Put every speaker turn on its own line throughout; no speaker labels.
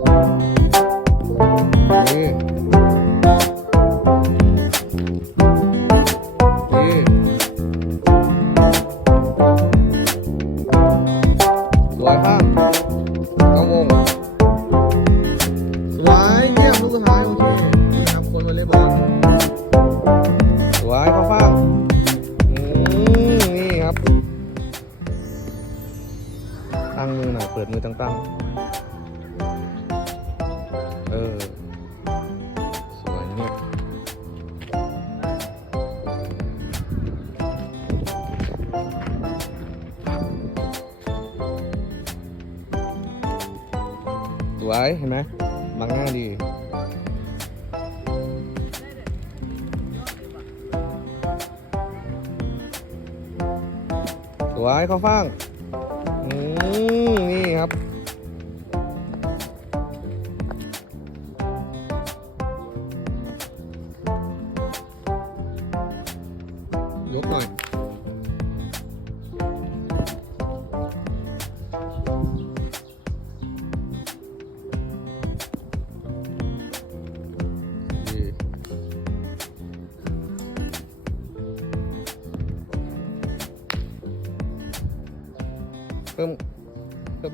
นี่นี่สวยข้างเข้าวงสวยเยี่ยมลูกสุดท้ายโอเคนี่ครับคนวอลเลย์บอลสวยข้าฟ้างอืมนี่ครับตั้งมือหน่อยเปิดมือตั้งๆ ออสวยเนี่ยสวยเห็นไหมบังหน้าดีสวยข้าวฟ้าง อืม นี่ครับ ยกหน่อยดีเพิ่มเพิ่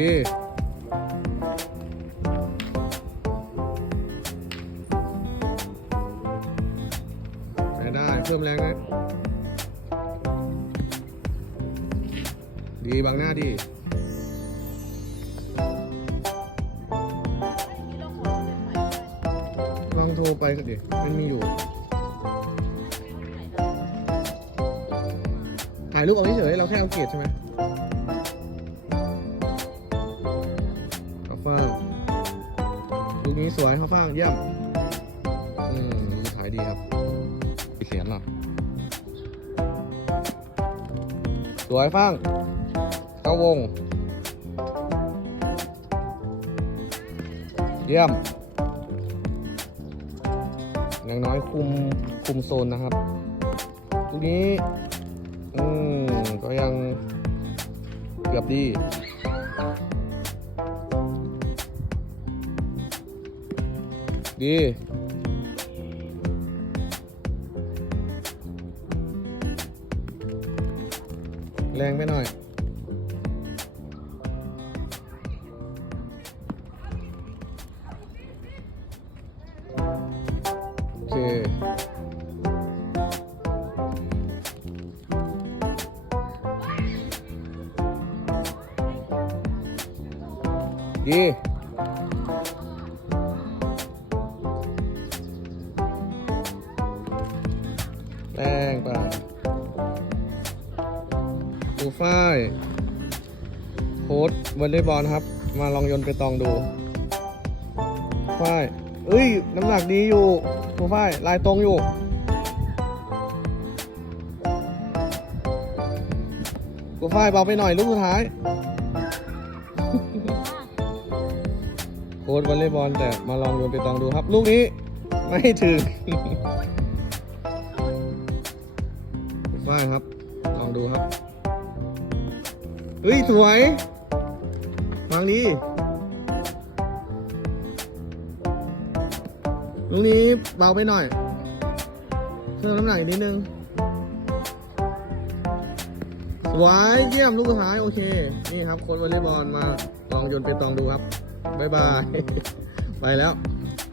ได้ เพิ่มแรงนะดีบางหน้าดีลองโทรไปก็ดิมันมีอยู่ถ่ายรูปเอาเฉยๆเราแค่เอาเกียรติใช่ไหม ลูกนี้สวยข้าวฟ่างเยี่ยมอืมลูกถ่ายดีครับอีกเสียนหรอสวยฟ่างเข้าวง เยี่ยมอย่างน้อยคุมคุมโซนนะครับตรงนี้ อืมก็ยังเกือบดี ดี แรงไปหน่อย โอเคดี แรงไปดูฝ้ายโค้ดวอลเลย์บอลครับ มาลองโยนไปตองดูฝ้ายเอ้ย น้ำหนักดีอยู่ดูฝ้ายลายตรงอยู่กูฝ้ายเบาไปหน่อยลูกสุดท้าย โค้ดวอลเลย์บอลแต่มาลองโยนไปตองดูครับ ลูกนี้ไม่ถึง ฝ้ายครับ ลองดูครับ เฮ้ย สวย วางดีลูกนี้เบาไปหน่อย เพิ่มน้ำหนักอีกนิดนึง สวยเยี่ยมลูกสุดท้าย โอเค นี่ครับโค้ดวอลเลย์บอลมาลองโยนไปตองดูครับ บ๊ายบาย ไปแล้ว